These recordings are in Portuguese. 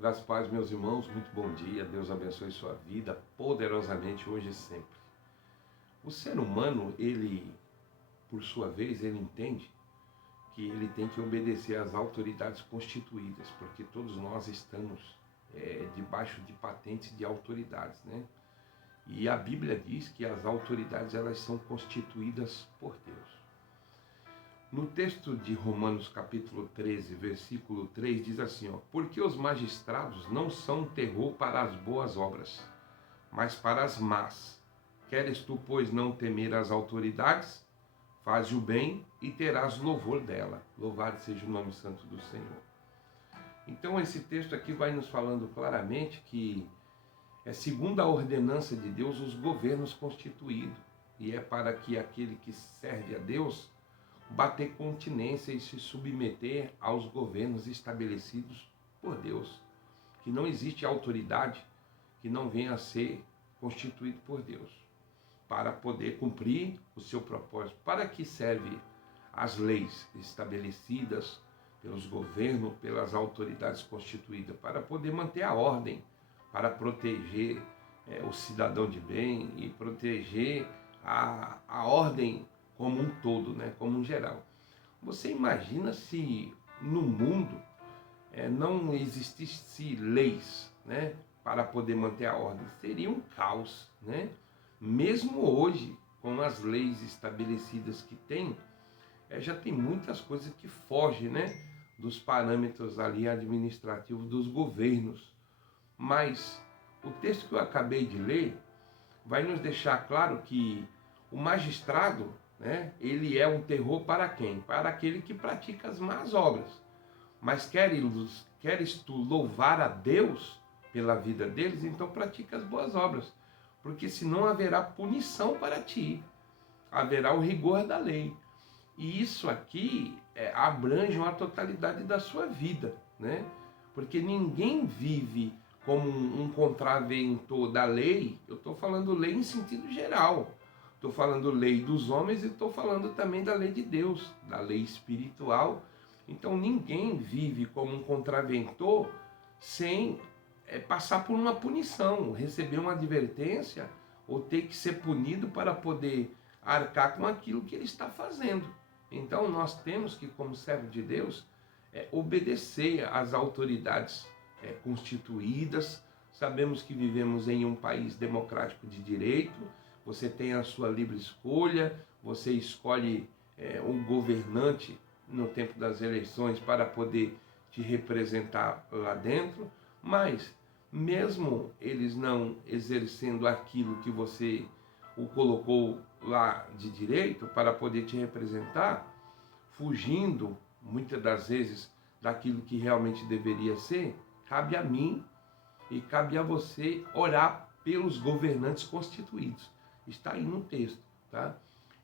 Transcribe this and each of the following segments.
Graças a paz, meus irmãos, muito bom dia. Deus abençoe sua vida poderosamente hoje e sempre. O ser humano, ele, por sua vez, ele entende que ele tem que obedecer às autoridades constituídas, porque todos nós estamos debaixo de patentes de autoridades, né? E a Bíblia diz que as autoridades elas são constituídas por Deus. No texto de Romanos capítulo 13, versículo 3, diz assim, porque os magistrados não são terror para as boas obras, mas para as más. Queres tu, pois, não temer as autoridades? Faze o bem e terás louvor dela. Louvado seja o nome santo do Senhor. Então esse texto aqui vai nos falando claramente que é segundo a ordenança de Deus os governos constituídos. E é para que aquele que serve a Deus bater continência e se submeter aos governos estabelecidos por Deus. Que não existe autoridade que não venha a ser constituído por Deus, para poder cumprir o seu propósito. Para que serve as leis estabelecidas pelos governos, pelas autoridades constituídas? Para poder manter a ordem, para proteger o cidadão de bem e proteger a ordem como um todo, né? Como um geral. Você imagina se no mundo não existisse leis, né? Para poder manter a ordem? Seria um caos, né? Mesmo hoje, com as leis estabelecidas que tem, já tem muitas coisas que fogem, né? Dos parâmetros ali administrativos dos governos. Mas o texto que eu acabei de ler vai nos deixar claro que o magistrado, né, ele é um terror para quem? Para aquele que pratica as más obras. Mas queres tu louvar a Deus pela vida deles? Então pratica as boas obras. Porque senão haverá punição para ti. Haverá o rigor da lei. E isso aqui abrange uma totalidade da sua vida, né? Porque ninguém vive como um contraventor da lei. Eu estou falando lei em sentido geral. Estou falando lei dos homens e estou falando também da lei de Deus, da lei espiritual. Então ninguém vive como um contraventor sem passar por uma punição, receber uma advertência ou ter que ser punido para poder arcar com aquilo que ele está fazendo. Então nós temos que, como servo de Deus, obedecer às autoridades constituídas. Sabemos que vivemos em um país democrático de direito, você tem a sua livre escolha, você escolhe um governante no tempo das eleições para poder te representar lá dentro, mas mesmo eles não exercendo aquilo que você o colocou lá de direito para poder te representar, fugindo muitas das vezes daquilo que realmente deveria ser, cabe a mim e cabe a você orar pelos governantes constituídos. Está aí no texto, tá?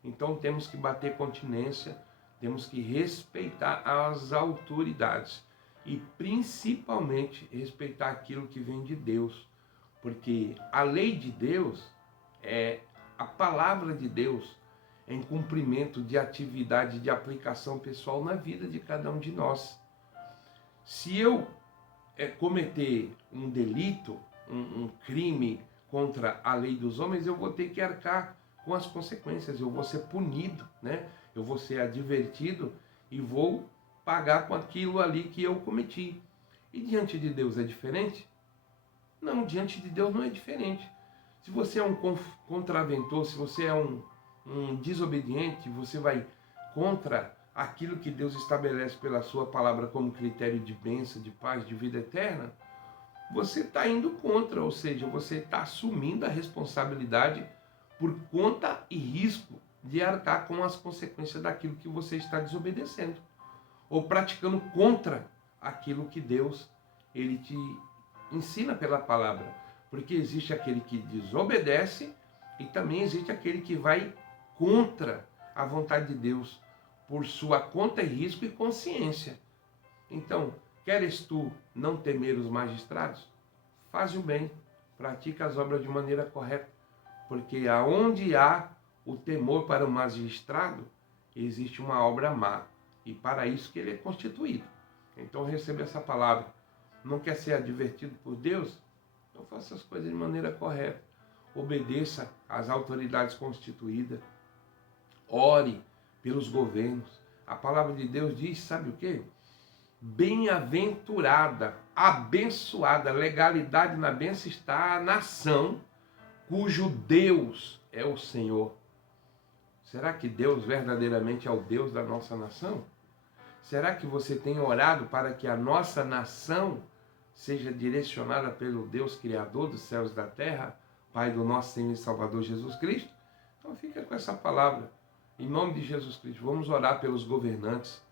Então temos que bater continência, temos que respeitar as autoridades e principalmente respeitar aquilo que vem de Deus, porque a lei de Deus é a palavra de Deus em cumprimento de atividade de aplicação pessoal na vida de cada um de nós. Se eu cometer um delito, um crime contra a lei dos homens, eu vou ter que arcar com as consequências, eu vou ser punido, né? Eu vou ser advertido e vou pagar com aquilo ali que eu cometi. E diante de Deus é diferente? Não, diante de Deus não é diferente. Se você é um contraventor, se você é um desobediente, você vai contra aquilo que Deus estabelece pela sua palavra como critério de bênção, de paz, de vida eterna, você está indo contra, ou seja, você está assumindo a responsabilidade por conta e risco de arcar com as consequências daquilo que você está desobedecendo, ou praticando contra aquilo que Deus ele te ensina pela palavra. Porque existe aquele que desobedece e também existe aquele que vai contra a vontade de Deus por sua conta e risco e consciência. Então, queres tu não temer os magistrados? Faz o bem, pratica as obras de maneira correta, porque aonde há o temor para o magistrado, existe uma obra má, e para isso que ele é constituído. Então receba essa palavra, não quer ser advertido por Deus, então faça as coisas de maneira correta. Obedeça às autoridades constituídas. Ore pelos governos. A palavra de Deus diz, sabe o quê? Bem-aventurada, abençoada, legalidade na bênção está a nação cujo Deus é o Senhor. Será que Deus verdadeiramente é o Deus da nossa nação? Será que você tem orado para que a nossa nação seja direcionada pelo Deus Criador dos céus e da terra, Pai do nosso Senhor e Salvador Jesus Cristo? Então fica com essa palavra. Em nome de Jesus Cristo, vamos orar pelos governantes,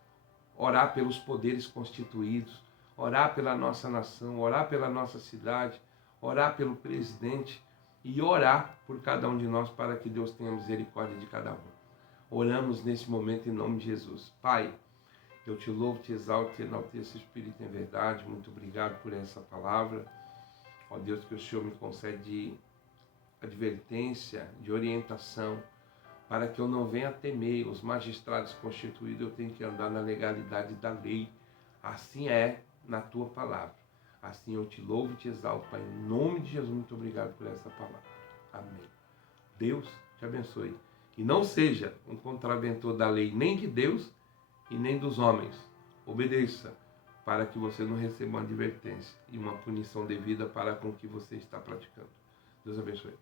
orar pelos poderes constituídos, orar pela nossa nação, orar pela nossa cidade, orar pelo presidente e orar por cada um de nós para que Deus tenha misericórdia de cada um. Oramos nesse momento em nome de Jesus. Pai, eu te louvo, te exalto, te enalteço, Espírito em verdade. Muito obrigado por essa palavra. Ó Deus, que o Senhor me concede advertência, de orientação, para que eu não venha temer os magistrados constituídos. Eu tenho que andar na legalidade da lei. Assim é na tua palavra. Assim eu te louvo e te exalto, Pai. Em nome de Jesus, muito obrigado por essa palavra. Amém. Deus te abençoe. E não seja um contraventor da lei, nem de Deus e nem dos homens. Obedeça, para que você não receba uma advertência e uma punição devida para com o que você está praticando. Deus abençoe.